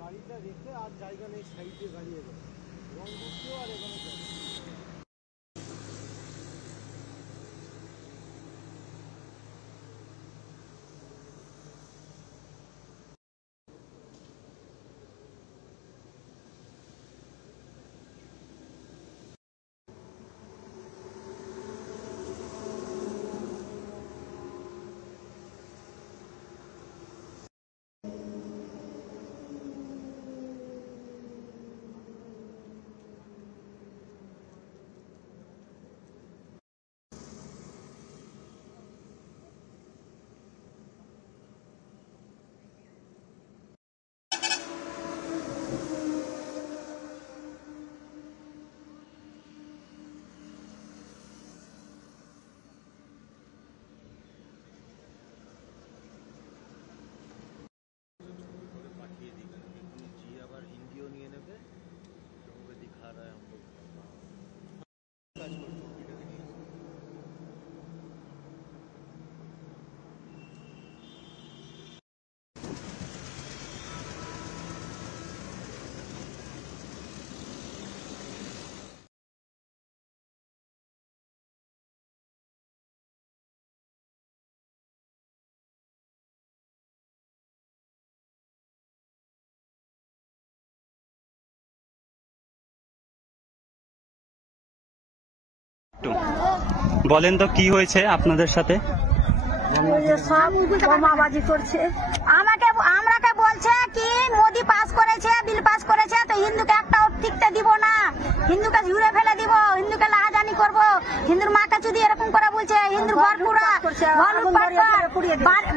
গাড়িটা রেখে আর জায়গা নেই, সাইডে গাড়ি এলো রং বুঝতেও আর এখানে বলেন তো কি হয়েছে আপনাদের সাথে? সব বোমাবাজি করছে, আমরাকে বলছে কি মোদি পাস করেছে, বিল পাস করেছে, তো হিন্দুকে একটাও টিকতে দিব না, হিন্দুকে ঝুড়ে ফেলে দিব, হিন্দুকে লাহাজানি করব, হিন্দুর মাকে যদি এরকম করে বলছে, হিন্দুর ঘর পুরা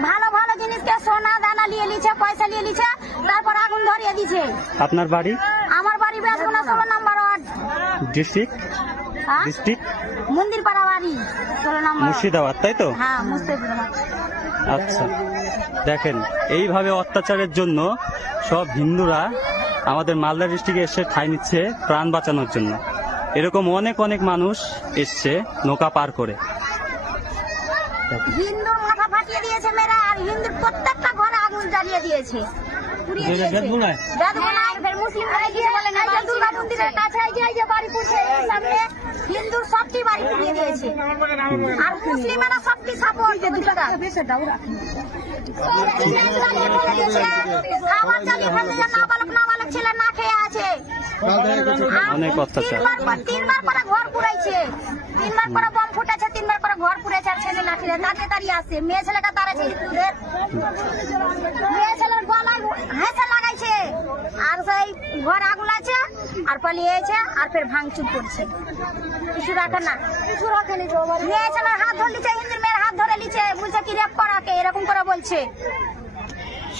ভালো ভালো জিনিসকে সোনা দানা নিয়ে নিচ্ছে, পয়সা নিয়ে নিচ্ছে, তারপর আগুন ধরিয়ে দিছে। আপনার বাড়ি? আমার বাড়ি বেসগুনা 16 নম্বর ওয়ার্ড, ডিস্ট্রিক্ট মন্দির পাড়া বাড়ি 16 নম্বর, মুর্শিদাবাদ, তাই তো? হ্যাঁ মুর্শিদাবাদ। আচ্ছা, দেখেন এইভাবে অত্যাচারের জন্য সব হিন্দুরা আমাদের মালদা ডিস্ট্রিক্টে এসে ঠাঁই নিচ্ছে প্রাণ বাঁচানোর জন্য। এরকম অনেক অনেক মানুষ এসছে নৌকা পার করে। হিন্দুর মাথা ফাটিয়ে দিয়েছে মেয়েরা, আর হিন্দুর প্রত্যেকটা ঘরে আগুন জ্বালিয়ে দিয়েছে। হিন্দুর সবটি বাড়ি পুড়িয়ে দিয়েছে, আর মুসলিমেরা সবটি সাপোর্ট খাবার চালিয়ে ফেলছে, নাবালক ছেলে না খেয়ে আছে, অনেক অত্যাচার। 3বার করে ঘর পুড়াইছে, 3বার করে বম ফুটেছে, 3বার করে ঘর পুড়েছে, আর ছেলে লাঠি দাঁড়িয়ে আসছে, মেয়ে ছেলেকে তাড়াচ্ছে, মেয়ে ছেলের গলায় হেসে লাগাইছে, আর সেই ঘর আগুন আছে, আর পালিয়েছে, আর ফের ভাঙচুর করছে, কিছু রাখে না, কিছু রাখেনি। মেয়ে ছেলের হাত ধরে লিছে, হিন্দুর মেয়ের হাত ধরে লিছে, বলছে কি রেপ করাকে, এরকম করে বলছে।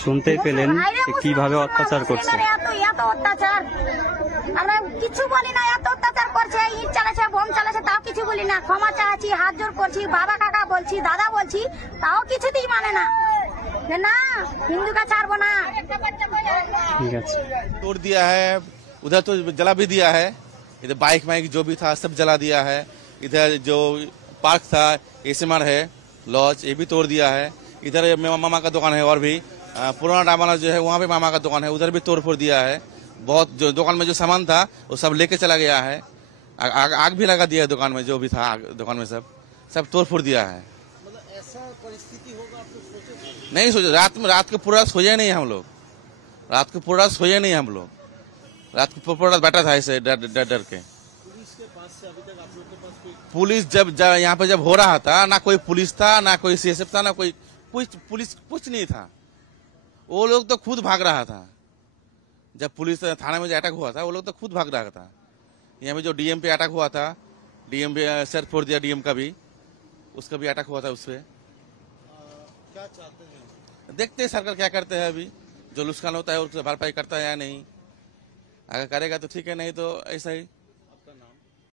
শুনতেই পেলেন কিভাবে অত্যাচার করছে। এত অত্যাচার আমরা কিছু বলি না, এত অত্যাচার করছে, ইট চালাচ্ছে, বোম চালাচ্ছে, তাও কিছু বলি না, ক্ষমা চাচ্ছি, হাত জোর করছি, বাবা কাকা বলছি, দাদা বলছি, তাও কিছুতেই মানে না, না हिंदू का छाड़बो ना। ठीक है, तोड़ दिया है, उधर तो जला भी दिया है, इधर बाइक वाइक जो भी था सब जला दिया है, इधर जो पार्क था एसएमआर है लॉज ये भी तोड़ दिया है, इधर मामा का दुकान है, और भी पुराना डाबाना जो है वहाँ पे मामा का दुकान है, उधर भी तोड़ फोड़ दिया है। बहुत जो दुकान में जो सामान था वो सब लेके चला गया है, आग भी लगा दिया है दुकान में, जो भी था दुकान में सब तोड़ फोड़ दिया है। ऐसा परिस्थिति होगा आप नहीं सोचे, रात को पूरा सोए नहीं हम लोग, रात को पूरा सोए नहीं हम लोग, रात को पूरा बैठा था ऐसे डर के। पुलिस के पास से अभी तक आप लोग के पास कोई पुलिस यहाँ पे जब हो रहा था ना कोई पुलिस था, ना कोई सीएसएफ था, ना कोई पुलिस कुछ नहीं था, वो लोग तो खुद भाग रहा था। जब पुलिस थाने में जो अटैक हुआ था वो लोग तो खुद भाग रहा था। यहाँ पे जो डीएम पे अटैक हुआ था, डीएम पे सर फोड़ दिया, डीएम का भी, उसका भी अटैक हुआ था उस पर। क्या चाहते हैं? देखते हैं सरकार क्या करते हैं, अभी जो नुकसान होता है उससे भरपाई करता है या नहीं, अगर करेगा तो ठीक है, नहीं तो ऐसा ही।